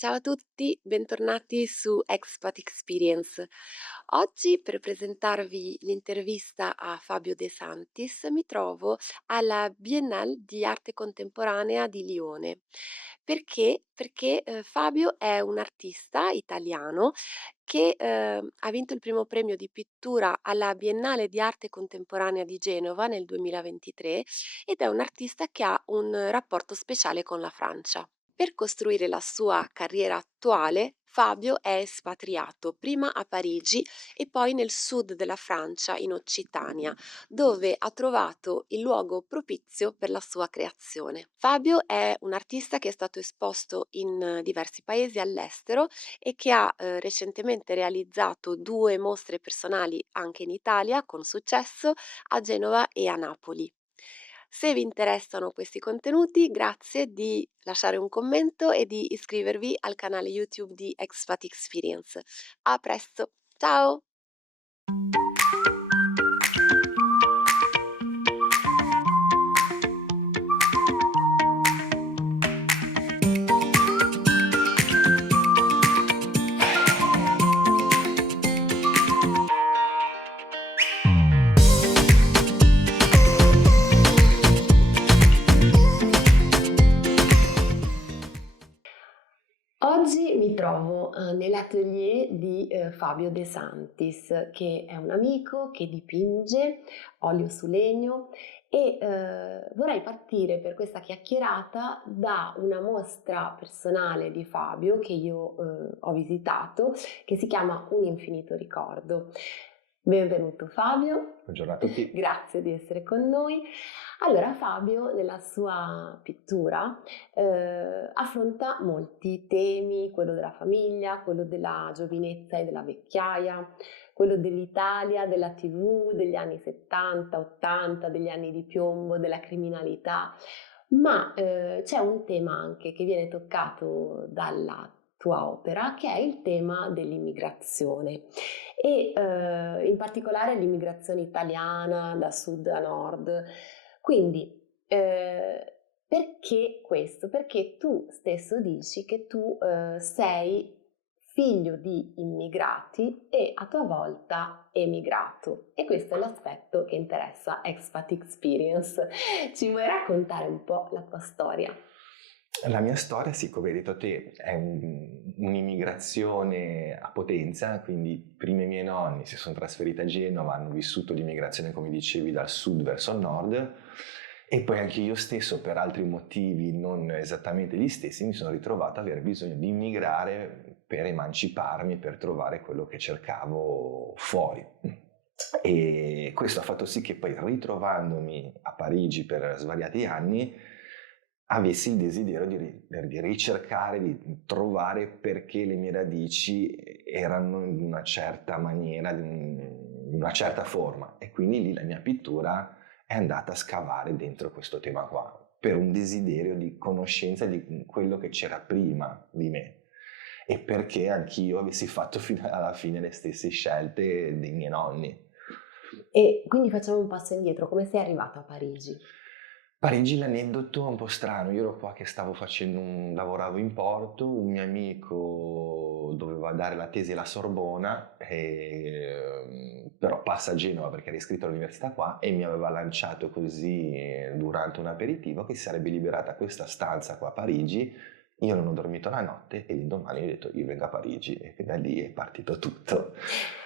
Ciao a tutti, bentornati su Expat Experience. Oggi per presentarvi l'intervista a Fabio De Santis mi trovo alla Biennale di Arte Contemporanea di Lione. Perché? Perché Fabio è un artista italiano che ha vinto il primo premio di pittura alla Biennale di Arte Contemporanea di Genova nel 2023 ed è un artista che ha un rapporto speciale con la Francia. Per costruire la sua carriera attuale, Fabio è espatriato prima a Parigi e poi nel sud della Francia, in Occitania, dove ha trovato il luogo propizio per la sua creazione. Fabio è un artista che è stato esposto in diversi paesi all'estero e che ha recentemente realizzato due mostre personali anche in Italia con successo a Genova e a Napoli. Se vi interessano questi contenuti, grazie di lasciare un commento e di iscrivervi al canale YouTube di Expat Experience. A presto, ciao! Oggi mi trovo nell'atelier di Fabio De Santis, che è un amico che dipinge olio su legno e vorrei partire per questa chiacchierata da una mostra personale di Fabio che io ho visitato, che si chiama Un infinito ricordo. Benvenuto Fabio. Buongiorno a tutti. Grazie di essere con noi. Allora, Fabio, nella sua pittura, affronta molti temi, quello della famiglia, quello della giovinezza e della vecchiaia, quello dell'Italia, della TV, degli anni 70, 80, degli anni di piombo, della criminalità, ma c'è un tema anche che viene toccato dalla tua opera, che è il tema dell'immigrazione e in particolare l'immigrazione italiana da sud a nord. Quindi, perché questo? Perché tu stesso dici che tu sei figlio di immigrati e a tua volta emigrato, e questo è l'aspetto che interessa Expat Experience. Ci vuoi raccontare un po' la tua storia? La mia storia, sì, come hai detto te, è un'immigrazione a Potenza, quindi prima i miei nonni si sono trasferiti a Genova, hanno vissuto l'immigrazione, come dicevi, dal sud verso il nord, e poi anche io stesso, per altri motivi non esattamente gli stessi, mi sono ritrovato ad avere bisogno di immigrare per emanciparmi, per trovare quello che cercavo fuori. E questo ha fatto sì che poi, ritrovandomi a Parigi per svariati anni, avessi il desiderio di ricercare, di trovare perché le mie radici erano in una certa maniera, in una certa forma, e quindi lì la mia pittura è andata a scavare dentro questo tema qua, per un desiderio di conoscenza di quello che c'era prima di me e perché anch'io avessi fatto fino alla fine le stesse scelte dei miei nonni. E quindi facciamo un passo indietro, come sei arrivato a Parigi? Parigi, l'aneddoto è un po' strano. Io ero qua che stavo facendo lavoravo in Porto, un mio amico doveva dare la tesi alla Sorbona, però passa a Genova perché era iscritto all'università qua, e mi aveva lanciato così durante un aperitivo che si sarebbe liberata questa stanza qua a Parigi. Io non ho dormito la notte e l'indomani ho detto io vengo a Parigi, e da lì è partito tutto.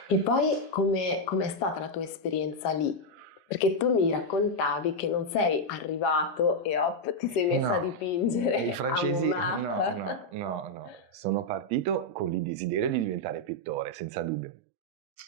E poi com'è stata la tua esperienza lì? Perché tu mi raccontavi che non sei arrivato e hop, ti sei messa a No, i dipingere a francesi Montmartre. no. Sono partito con il desiderio di diventare pittore, senza dubbio.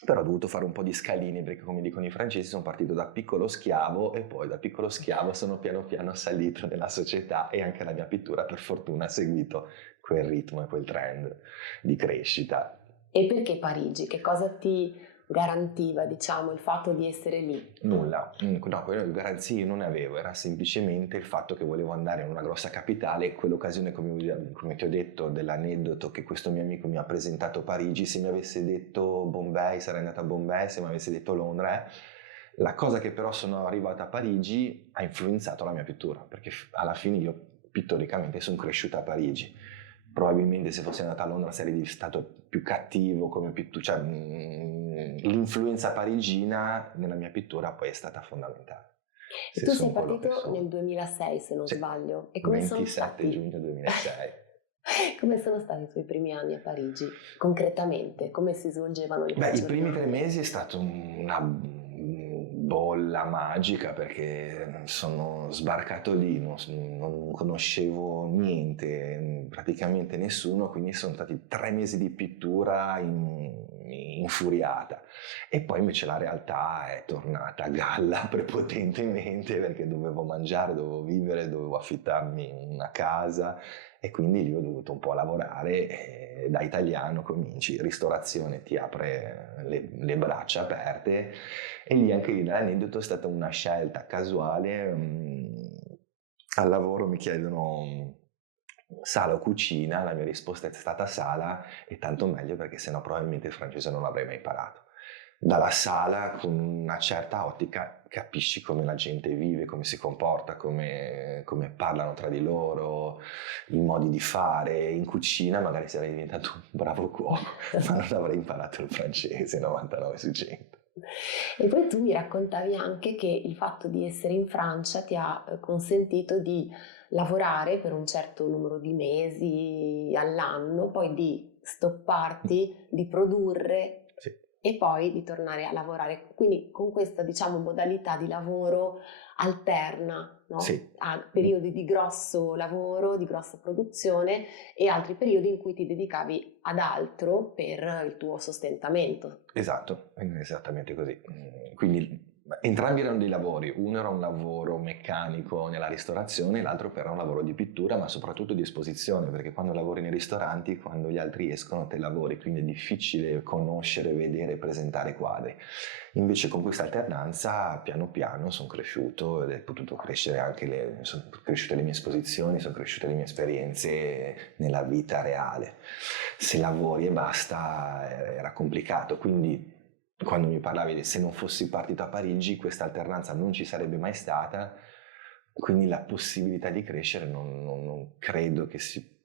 Però ho dovuto fare un po' di scalini, perché come dicono i francesi sono partito da piccolo schiavo e poi da piccolo schiavo sono piano piano salito nella società, e anche la mia pittura per fortuna ha seguito quel ritmo e quel trend di crescita. E perché Parigi? Che cosa ti garantiva, diciamo, il fatto di essere lì? Nulla, no, quelle garanzie non ne avevo, era semplicemente il fatto che volevo andare in una grossa capitale. Quell'occasione, come ti ho detto, dell'aneddoto che questo mio amico mi ha presentato Parigi, se mi avesse detto Bombay sarei andato a Bombay, se mi avesse detto Londra. La cosa che però sono arrivato a Parigi ha influenzato la mia pittura, perché alla fine io pittoricamente sono cresciuto a Parigi. probabilmente se fossi andato a Londra sarei stato più cattivo come pittura, cioè l'influenza parigina nella mia pittura poi è stata fondamentale. E Se tu sei sono quello che partito sono. nel 2006, se non Sì, sbaglio. E come sono 27 stati? giugno 2006. Come sono stati i tuoi primi anni a Parigi? Concretamente, come si svolgevano le Beh, tue i primi 3 giornate? mesi è stata una bolla magica perché sono sbarcato lì, non conoscevo niente, praticamente nessuno, quindi sono stati 3 mesi di pittura infuriata. E poi invece la realtà è tornata a galla prepotentemente perché dovevo mangiare, dovevo vivere, dovevo affittarmi una casa e quindi lì ho dovuto un po' lavorare e da italiano cominci, ristorazione ti apre le braccia aperte e lì anche lì l'aneddoto è stata una scelta casuale. Al lavoro mi chiedono sala o cucina, la mia risposta è stata sala e tanto meglio perché sennò probabilmente il francese non l'avrei mai imparato. Dalla sala con una certa ottica capisci come la gente vive, come si comporta, come parlano tra di loro, i modi di fare. In cucina magari sarei diventato un bravo cuoco, ma non avrei imparato il francese 99 su 100. E poi tu mi raccontavi anche che il fatto di essere in Francia ti ha consentito di lavorare per un certo numero di mesi all'anno, poi di stopparti, di produrre Sì. e poi di tornare a lavorare. Quindi con questa, diciamo, modalità di lavoro alterna, no? Sì. A periodi di grosso lavoro, di grossa produzione e altri periodi in cui ti dedicavi ad altro per il tuo sostentamento. Esatto, esattamente così. Quindi entrambi erano dei lavori, uno era un lavoro meccanico nella ristorazione, l'altro però era un lavoro di pittura, ma soprattutto di esposizione, perché quando lavori nei ristoranti, quando gli altri escono, te lavori, quindi è difficile conoscere, vedere, presentare quadri. Invece con questa alternanza, piano piano, sono cresciuto ed è potuto crescere anche sono cresciute le mie esposizioni, sono cresciute le mie esperienze nella vita reale. Se lavori e basta era complicato, quindi quando mi parlavi di se non fossi partito a Parigi questa alternanza non ci sarebbe mai stata, quindi la possibilità di crescere non credo che si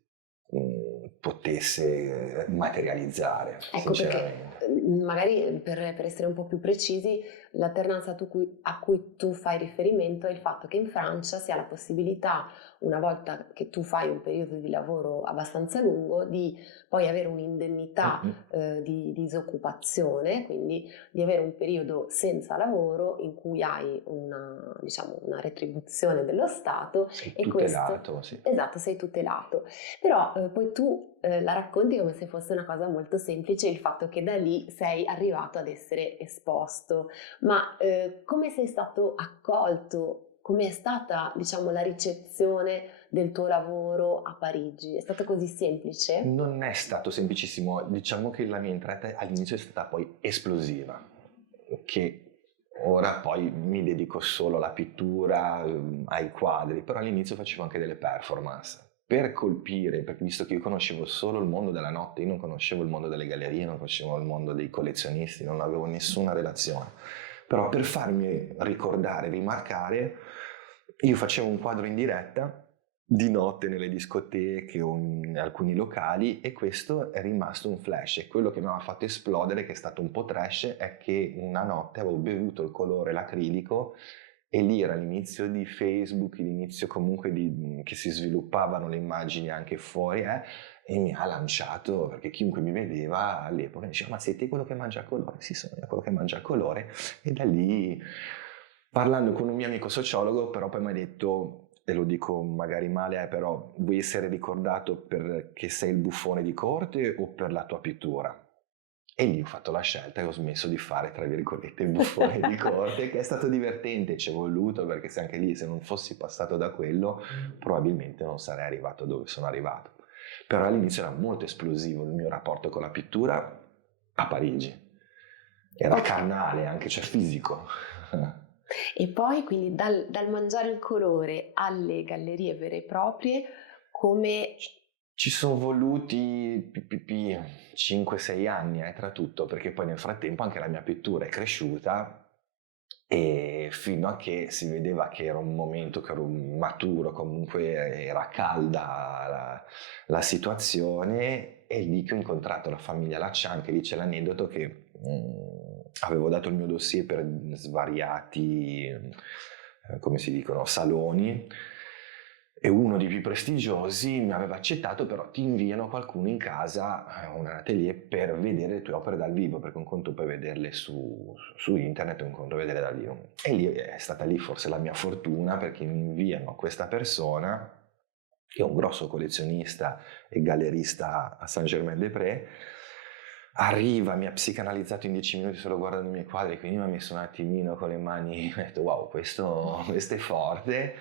potesse materializzare, Ecco perché sinceramente. magari per essere un po' più precisi, l'alternanza a cui tu fai riferimento è il fatto che in Francia si ha la possibilità, una volta che tu fai un periodo di lavoro abbastanza lungo, di poi avere un'indennità di disoccupazione, quindi di avere un periodo senza lavoro in cui hai una, diciamo, una retribuzione dello Stato Sei e questo, tutelato, sì. esatto, sei tutelato. Però poi tu la racconti come se fosse una cosa molto semplice il fatto che da lì sei arrivato ad essere esposto, ma come sei stato accolto? Com'è stata, diciamo, la ricezione del tuo lavoro a Parigi? È stato così semplice? Non è stato semplicissimo, diciamo che la mia entrata all'inizio è stata poi esplosiva, che ora poi mi dedico solo alla pittura, ai quadri, però all'inizio facevo anche delle performance per colpire, perché visto che io conoscevo solo il mondo della notte, io non conoscevo il mondo delle gallerie, non conoscevo il mondo dei collezionisti, non avevo nessuna relazione, però per farmi ricordare, rimarcare, io facevo un quadro in diretta di notte nelle discoteche o in alcuni locali e questo è rimasto un flash e quello che mi aveva fatto esplodere, che è stato un po' trash, è che una notte avevo bevuto il colore, l'acrilico e lì era l'inizio di Facebook, l'inizio comunque che si sviluppavano le immagini anche fuori e mi ha lanciato perché chiunque mi vedeva all'epoca diceva ma sei te quello che mangia a colore? Sì, sono io quello che mangia a colore e da lì parlando con un mio amico sociologo però poi mi ha detto e lo dico magari male, però vuoi essere ricordato perché sei il buffone di corte o per la tua pittura? E lì ho fatto la scelta e ho smesso di fare, tra virgolette, il buffone di corte, che è stato divertente, ci è voluto, perché se anche lì, se non fossi passato da quello, probabilmente non sarei arrivato dove sono arrivato. Però all'inizio era molto esplosivo il mio rapporto con la pittura a Parigi. Era Ok. carnale, anche, cioè fisico. E poi quindi dal mangiare il colore alle gallerie vere e proprie, come... Ci sono voluti 5-6 anni tra tutto, perché poi nel frattempo anche la mia pittura è cresciuta e fino a che si vedeva che era un momento che ero maturo, comunque era calda la situazione, e lì che ho incontrato la famiglia Laccia. Anche lì c'è l'aneddoto che avevo dato il mio dossier per svariati, come si dicono, saloni, e uno dei più prestigiosi mi aveva accettato, però ti inviano qualcuno in casa, un atelier, per vedere le tue opere dal vivo, perché un conto puoi vederle su internet e un conto vedere dal vivo. E lì è stata lì forse la mia fortuna, perché mi inviano questa persona, che è un grosso collezionista e gallerista a Saint-Germain-des-Prés. Arriva, mi ha psicanalizzato in 10 minuti solo guardando i miei quadri, quindi mi ha messo un attimino con le mani, ho detto wow, questo è forte,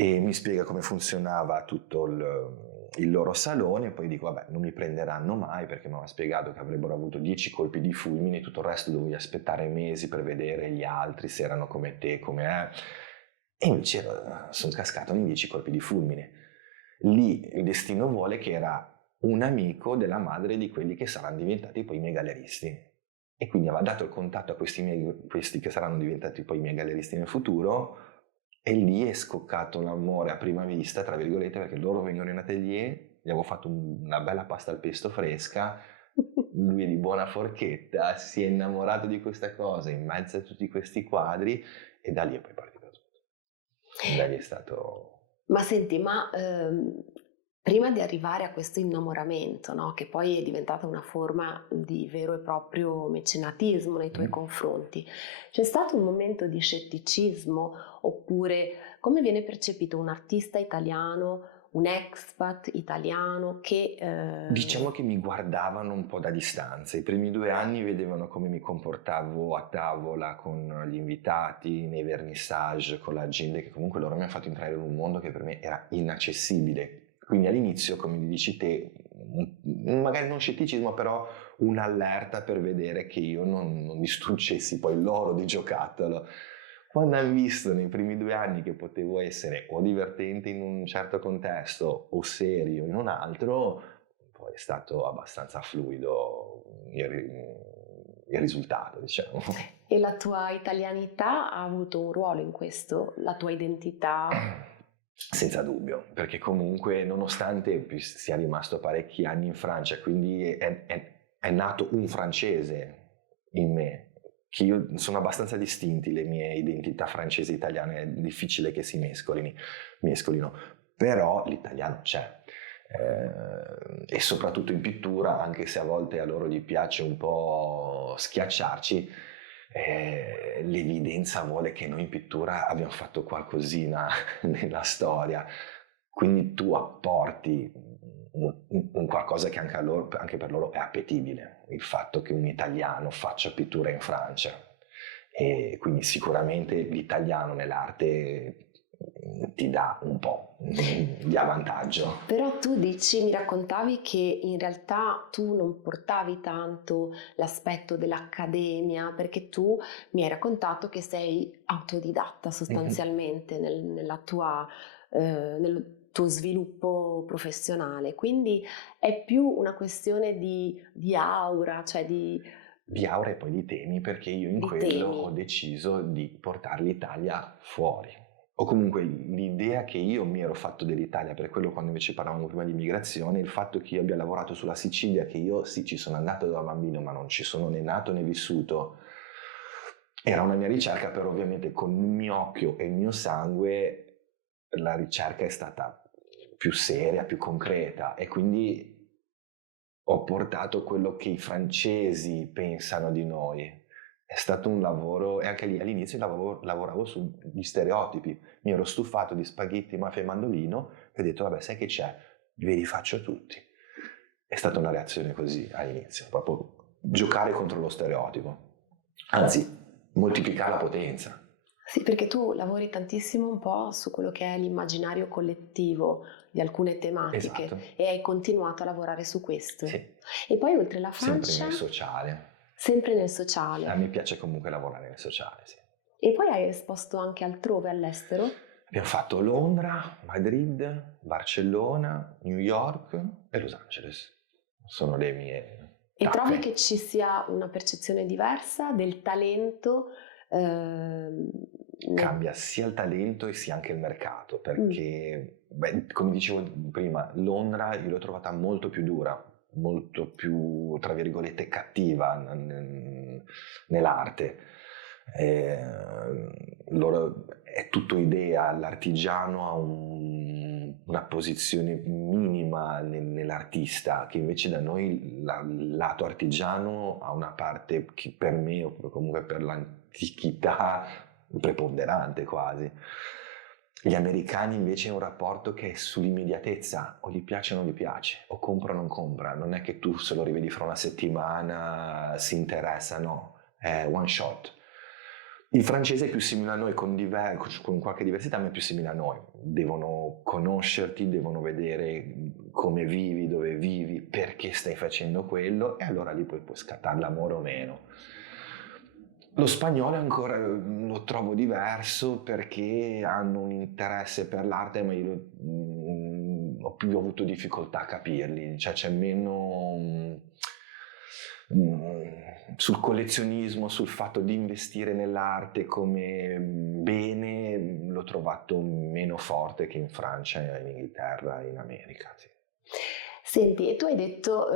e mi spiega come funzionava tutto il loro salone. Poi dico vabbè, non mi prenderanno mai, perché mi aveva spiegato che avrebbero avuto 10 colpi di fulmine, tutto il resto dovevi aspettare mesi per vedere gli altri se erano come te, come è. E invece sono cascato in 10 colpi di fulmine. Lì il destino vuole che era un amico della madre di quelli che saranno diventati poi i miei galleristi, e quindi aveva dato il contatto a questi che saranno diventati poi i miei galleristi nel futuro. E lì è scoccato un amore a prima vista, tra virgolette, perché loro vengono in atelier, gli avevo fatto una bella pasta al pesto fresca, lui è di buona forchetta, si è innamorato di questa cosa in mezzo a tutti questi quadri, e da lì è poi partito tutto. Da lì è stato... Ma senti, prima di arrivare a questo innamoramento, no, che poi è diventata una forma di vero e proprio mecenatismo nei tuoi confronti, c'è stato un momento di scetticismo, oppure come viene percepito un artista italiano, un expat italiano che... Diciamo che mi guardavano un po' da distanza. I primi 2 anni vedevano come mi comportavo a tavola con gli invitati, nei vernissage, con la gente, che comunque loro mi hanno fatto entrare in un mondo che per me era inaccessibile. Quindi all'inizio, come dici te, magari non scetticismo, però un'allerta per vedere che io non distruggessi poi l'oro di giocattolo. Quando hanno visto nei primi 2 anni che potevo essere o divertente in un certo contesto o serio in un altro, poi è stato abbastanza fluido il risultato, diciamo. E la tua italianità ha avuto un ruolo in questo? La tua identità? Senza dubbio, perché comunque nonostante sia rimasto parecchi anni in Francia, quindi è nato un francese in me, che io sono abbastanza distinti le mie identità francese e italiane, è difficile che si mescolino, però l'italiano c'è. E soprattutto in pittura, anche se a volte a loro gli piace un po' schiacciarci, l'evidenza vuole che noi in pittura abbiamo fatto qualcosina nella storia, quindi tu apporti un qualcosa che anche per loro è appetibile, il fatto che un italiano faccia pittura in Francia, e quindi sicuramente l'italiano nell'arte ti dà un po' di avvantaggio. Però tu dici, mi raccontavi che in realtà tu non portavi tanto l'aspetto dell'accademia, perché tu mi hai raccontato che sei autodidatta sostanzialmente nel tuo sviluppo professionale, quindi è più una questione di aura, cioè Di aura e poi di temi, perché io in di quello temi. ho deciso di portare l'Italia fuori. O comunque l'idea che io mi ero fatto dell'Italia, per quello quando invece parlavamo prima di immigrazione, il fatto che io abbia lavorato sulla Sicilia, che io sì ci sono andato da bambino ma non ci sono né nato né vissuto, era una mia ricerca, però ovviamente con il mio occhio e il mio sangue la ricerca è stata più seria, più concreta, e quindi ho portato quello che i francesi pensano di noi. È stato un lavoro, e anche lì all'inizio lavoravo sugli stereotipi. Mi ero stufato di spaghetti, mafia e mandolino, e ho detto vabbè, sai che c'è? Ve li faccio tutti. È stata una reazione così all'inizio, proprio giocare contro lo stereotipo. Anzi, moltiplicare la potenza. Sì, perché tu lavori tantissimo un po' su quello che è l'immaginario collettivo di alcune tematiche Esatto. e hai continuato a lavorare su questo. Sì, E poi oltre la sempre Francia, nel sociale. sempre nel A sociale. me piace comunque lavorare nel sociale, sì. E poi hai esposto anche altrove all'estero? Abbiamo fatto Londra, Madrid, Barcellona, New York e Los Angeles. Sono le mie E trovi tappe. che ci sia una percezione diversa del talento ehm, nel- Cambia sia il talento e sia anche il mercato, Mm. perché, beh, come dicevo prima, Londra io l'ho trovata molto più dura, molto più, tra virgolette, cattiva nell'arte. Eh, loro, è tutto idea, l'artigiano ha una posizione minima nell'artista, che invece da noi il lato artigiano ha una parte che per me, o comunque per l'antichità, preponderante quasi. Gli americani invece è un rapporto che è sull'immediatezza, o gli piace o non gli piace, o compra o non compra, non è che tu se lo rivedi fra una settimana si interessa, no, è one shot. Il francese è più simile a noi, con qualche diversità, ma è più simile a noi. Devono conoscerti, devono vedere come vivi, dove vivi, perché stai facendo quello, e allora lì poi puoi scattare l'amore o meno. Lo spagnolo ancora lo trovo diverso perché hanno un interesse per l'arte, ma io ho più avuto difficoltà a capirli, cioè c'è meno sul collezionismo, sul fatto di investire nell'arte come bene, l'ho trovato meno forte che in Francia, in Inghilterra, in America. Sì. Senti, e tu hai detto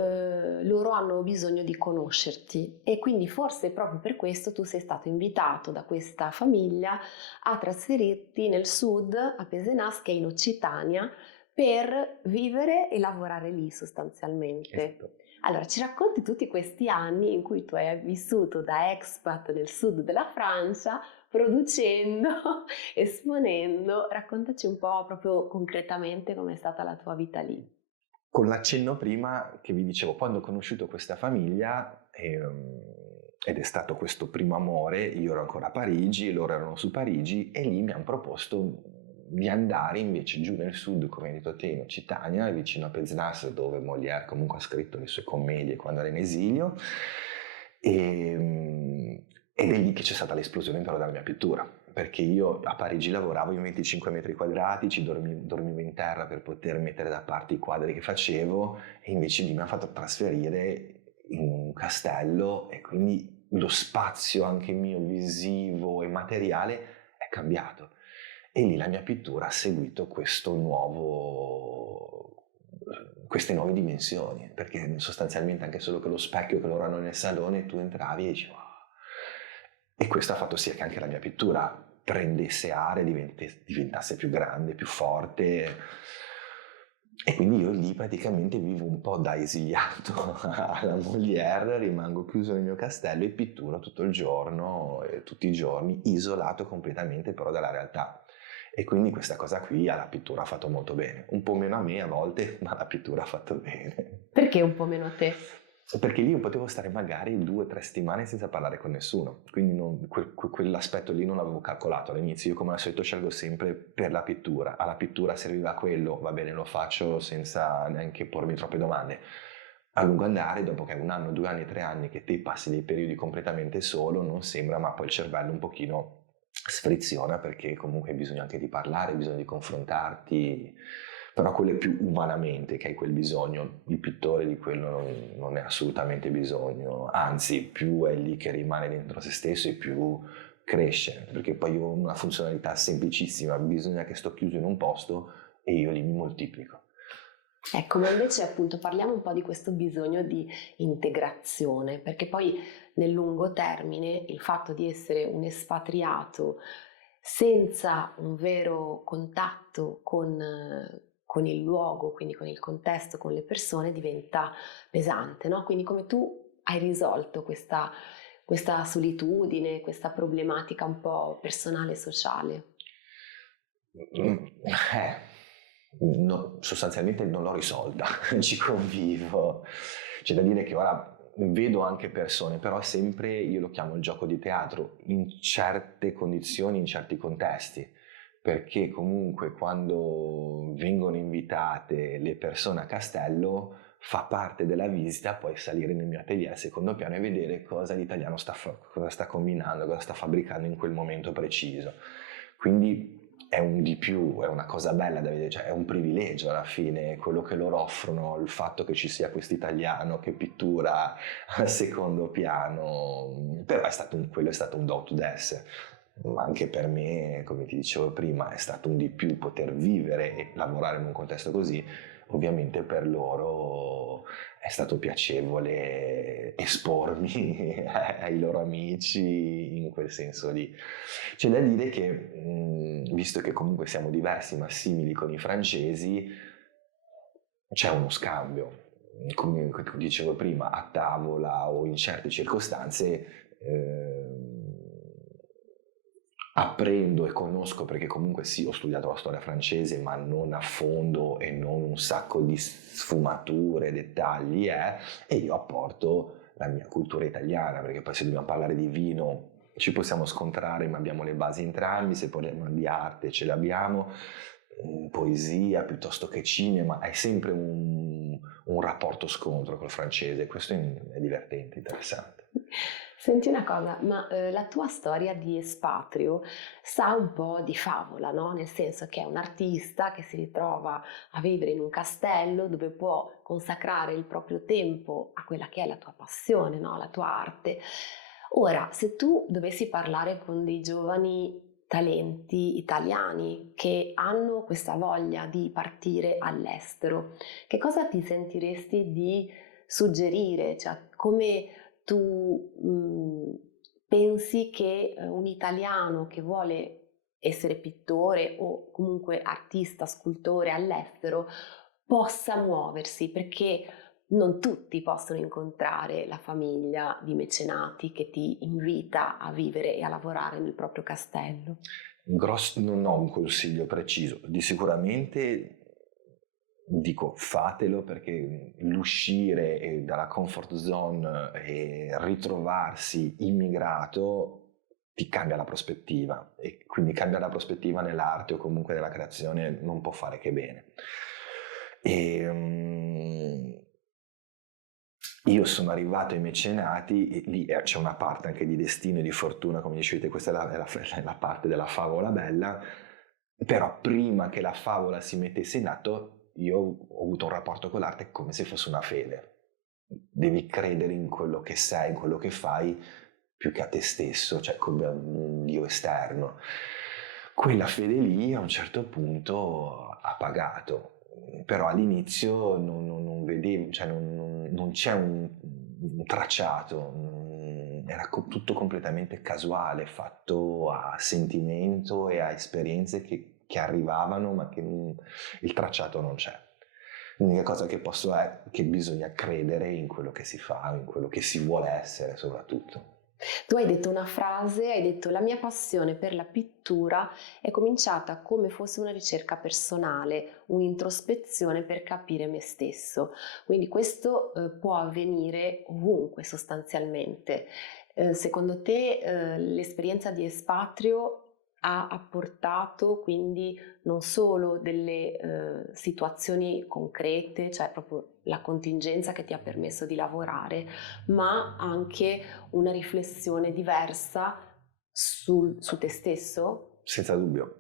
loro hanno bisogno di conoscerti e quindi forse proprio per questo tu sei stato invitato da questa famiglia a trasferirti nel sud, a Pesenaz, che è in Occitania, per vivere e lavorare lì sostanzialmente. Esatto. Allora, ci racconti tutti questi anni in cui tu hai vissuto da expat nel sud della Francia, producendo, esponendo, raccontaci un po' proprio concretamente com'è stata la tua vita lì. Con l'accenno prima che vi dicevo, quando ho conosciuto questa famiglia, ed è stato questo primo amore, io ero ancora a Parigi, loro erano su Parigi, e lì mi hanno proposto di andare invece giù nel sud, come hai detto te, in Occitania, vicino a Pézenas, dove Molière comunque ha scritto le sue commedie quando era in esilio, ed è lì che c'è stata l'esplosione però della mia pittura, perché io a Parigi lavoravo in 25 metri quadrati, dormivo in terra per poter mettere da parte i quadri che facevo, e invece lì mi ha fatto trasferire in un castello, e quindi lo spazio anche mio visivo e materiale è cambiato. E lì la mia pittura ha seguito queste nuove dimensioni, perché sostanzialmente anche solo che lo specchio che loro hanno nel salone, tu entravi e dici wow. E questo ha fatto sì che anche la mia pittura prendesse aria, diventasse più grande, più forte. E quindi io lì praticamente vivo un po' da esiliato alla Molière, rimango chiuso nel mio castello e pitturo tutto il giorno, tutti i giorni, isolato completamente però dalla realtà. E quindi questa cosa qui alla pittura ha fatto molto bene, un po' meno a me a volte, ma la pittura ha fatto bene. Perché un po' meno a te? Perché lì io potevo stare magari 2 o 3 settimane senza parlare con nessuno, quindi quell'aspetto lì non l'avevo calcolato all'inizio. Io come al solito scelgo sempre per la pittura, alla pittura serviva quello, va bene, lo faccio senza neanche pormi troppe domande. A lungo andare, dopo che 1 anno, 2 anni, 3 anni che te passi dei periodi completamente solo, non sembra, ma poi il cervello un pochino sfriziona, perché comunque hai bisogno anche di parlare, hai bisogno di confrontarti, però quello è più umanamente che hai quel bisogno. Il pittore di quello non è assolutamente bisogno, anzi più è lì che rimane dentro se stesso e più cresce, perché poi io ho una funzionalità semplicissima, bisogna che sto chiuso in un posto e io lì mi moltiplico. Ecco, ma invece appunto parliamo un po' di questo bisogno di integrazione, perché poi nel lungo termine il fatto di essere un espatriato senza un vero contatto con il luogo, quindi con il contesto, con le persone, diventa pesante, no? Quindi come tu hai risolto questa solitudine, questa problematica un po' personale e sociale? Mm, no, sostanzialmente non l'ho risolta, ci convivo. C'è da dire che ora vedo anche persone, però sempre io lo chiamo il gioco di teatro, in certe condizioni, in certi contesti, perché comunque quando vengono invitate le persone a Castello fa parte della visita poi salire nel mio atelier al secondo piano e vedere cosa l'italiano cosa sta combinando, cosa sta fabbricando in quel momento preciso. Quindi è un di più, è una cosa bella da vedere, cioè è un privilegio alla fine, quello che loro offrono, il fatto che ci sia questo italiano che pittura al secondo piano, però quello è stato un do to des, ma anche per me, come ti dicevo prima, è stato un di più poter vivere e lavorare in un contesto così. Ovviamente per loro è stato piacevole espormi ai loro amici in quel senso lì. C'è da dire che, visto che comunque siamo diversi ma simili con i francesi, c'è uno scambio. Come dicevo prima, a tavola o in certe circostanze apprendo e conosco, perché comunque sì, ho studiato la storia francese, ma non a fondo e non un sacco di sfumature, dettagli, e io apporto la mia cultura italiana, perché poi se dobbiamo parlare di vino ci possiamo scontrare, ma abbiamo le basi entrambi, se parliamo di arte ce l'abbiamo, poesia piuttosto che cinema, è sempre un rapporto scontro col francese, questo è divertente, interessante. Senti una cosa, ma la tua storia di espatrio sa un po' di favola, no? Nel senso che è un artista che si ritrova a vivere in un castello dove può consacrare il proprio tempo a quella che è la tua passione, no? La tua arte. Ora, se tu dovessi parlare con dei giovani talenti italiani che hanno questa voglia di partire all'estero, che cosa ti sentiresti di suggerire? Cioè, come tu pensi che un italiano che vuole essere pittore o comunque artista, scultore all'estero possa muoversi, perché non tutti possono incontrare la famiglia di mecenati che ti invita a vivere e a lavorare nel proprio castello. Non ho un consiglio preciso, di sicuramente dico fatelo, perché l'uscire dalla comfort zone e ritrovarsi immigrato ti cambia la prospettiva, e quindi cambiare la prospettiva nell'arte o comunque nella creazione non può fare che bene. Io sono arrivato ai mecenati e lì c'è una parte anche di destino e di fortuna, come dicevete, questa è la parte della favola bella, però prima che la favola si mettesse in atto io ho avuto un rapporto con l'arte come se fosse una fede. Devi credere in quello che sei, in quello che fai, più che a te stesso, cioè come a un Dio esterno. Quella fede lì a un certo punto ha pagato, però all'inizio non vedevo, cioè non c'è un tracciato, era tutto completamente casuale, fatto a sentimento e a esperienze che arrivavano, ma che il tracciato non c'è. L'unica cosa che posso è che bisogna credere in quello che si fa, in quello che si vuole essere soprattutto. Tu hai detto una frase, hai detto: la mia passione per la pittura è cominciata come fosse una ricerca personale, un'introspezione per capire me stesso. Quindi questo può avvenire ovunque sostanzialmente. Secondo te l'esperienza di espatrio ha apportato quindi non solo delle situazioni concrete, cioè proprio la contingenza che ti ha permesso di lavorare, ma anche una riflessione diversa su te stesso? Senza dubbio.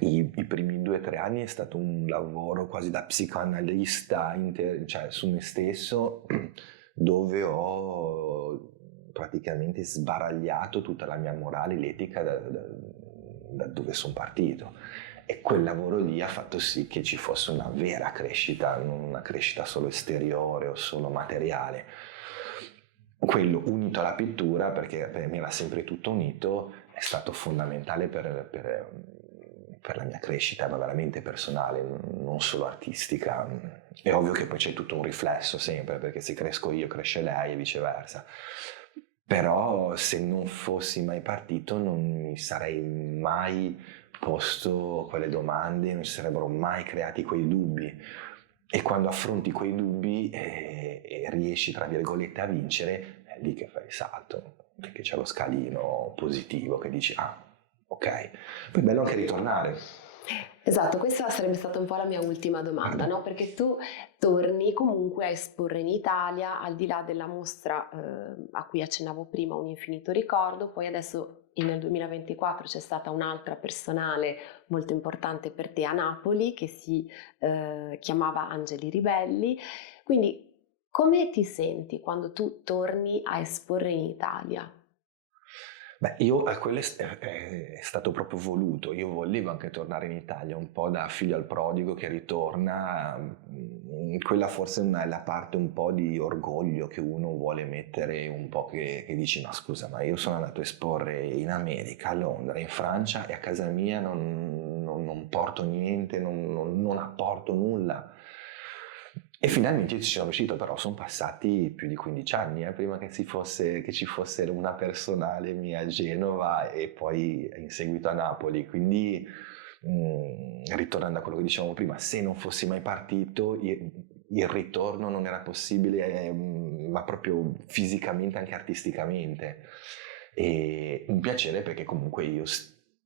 I primi 2 o 3 anni è stato un lavoro quasi da psicoanalista cioè su me stesso, dove ho praticamente sbaragliato tutta la mia morale, l'etica da dove sono partito. E quel lavoro lì ha fatto sì che ci fosse una vera crescita, non una crescita solo esteriore o solo materiale. Quello unito alla pittura, perché per me era sempre tutto unito, è stato fondamentale per la mia crescita, ma veramente personale, non solo artistica. È ovvio che poi c'è tutto un riflesso sempre, perché se cresco io cresce lei e viceversa. Però se non fossi mai partito non mi sarei mai posto quelle domande, non si sarebbero mai creati quei dubbi. E quando affronti quei dubbi e riesci, tra virgolette, a vincere, è lì che fai il salto, perché c'è lo scalino positivo che dici, ah, ok. Poi è bello anche ritornare. Esatto, questa sarebbe stata un po' la mia ultima domanda, no? Perché tu torni comunque a esporre in Italia, al di là della mostra a cui accennavo prima, Un infinito ricordo, poi adesso nel 2024 c'è stata un'altra personale molto importante per te a Napoli che si chiamava Angeli Ribelli. Quindi come ti senti quando tu torni a esporre in Italia? Beh, io quello è stato proprio voluto. Io volevo anche tornare in Italia, un po' da figlio al prodigo che ritorna. Quella forse è la parte un po' di orgoglio che uno vuole mettere, un po' che dici, ma scusa, ma io sono andato a esporre in America, a Londra, in Francia e a casa mia non porto niente, non apporto nulla. E finalmente ci sono riuscito, però sono passati più di 15 anni prima che ci fosse una personale mia a Genova e poi in seguito a Napoli. Quindi, ritornando a quello che dicevamo prima, se non fossi mai partito, il ritorno non era possibile, ma proprio fisicamente, anche artisticamente. E un piacere perché comunque io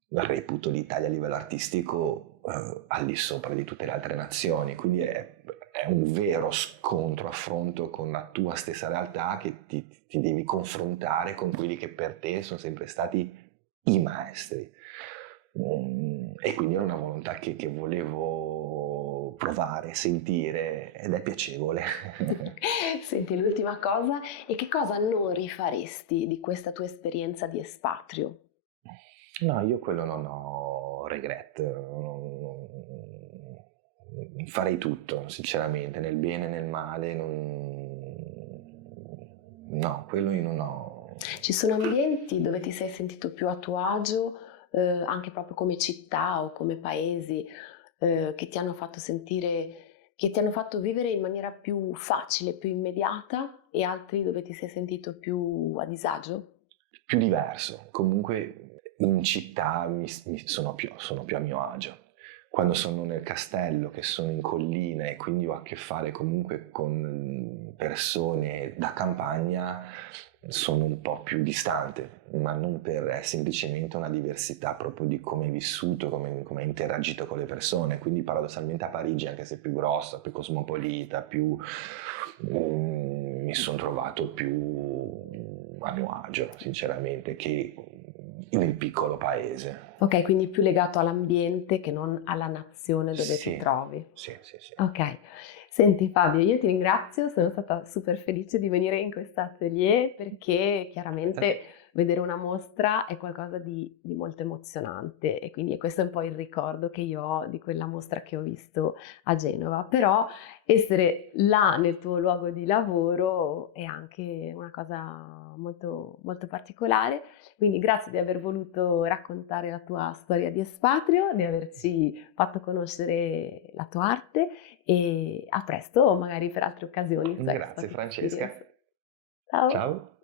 reputo l'Italia a livello artistico al di sopra di tutte le altre nazioni, quindi è un vero scontro, affronto con la tua stessa realtà che ti devi confrontare con quelli che per te sono sempre stati i maestri. E quindi era una volontà che volevo provare, sentire ed è piacevole. Senti, l'ultima cosa, e che cosa non rifaresti di questa tua esperienza di espatrio? No, io quello non ho regret, farei tutto, sinceramente, nel bene e nel male, no, quello io non ho. Ci sono ambienti dove ti sei sentito più a tuo agio, anche proprio come città o come paesi, che ti hanno fatto sentire, che ti hanno fatto vivere in maniera più facile, più immediata, e altri dove ti sei sentito più a disagio? Più diverso, comunque in città sono più a mio agio. Quando sono nel castello, che sono in collina e quindi ho a che fare comunque con persone da campagna, sono un po' più distante, ma non è semplicemente una diversità proprio di come hai vissuto, come hai interagito con le persone. Quindi paradossalmente a Parigi, anche se è più grossa, più cosmopolita, mi sono trovato più a mio agio, sinceramente, che nel piccolo paese. Ok, quindi più legato all'ambiente che non alla nazione dove ti Sì, trovi. sì, sì, sì. Ok, senti Fabio, io ti ringrazio, sono stata super felice di venire in questo atelier perché chiaramente vedere una mostra è qualcosa di molto emozionante e quindi questo è un po' il ricordo che io ho di quella mostra che ho visto a Genova, però essere là nel tuo luogo di lavoro è anche una cosa molto, molto particolare, quindi grazie di aver voluto raccontare la tua storia di espatrio, di averci fatto conoscere la tua arte e a presto, magari per altre occasioni su Grazie Expat Francesca. Experience. Ciao! Ciao.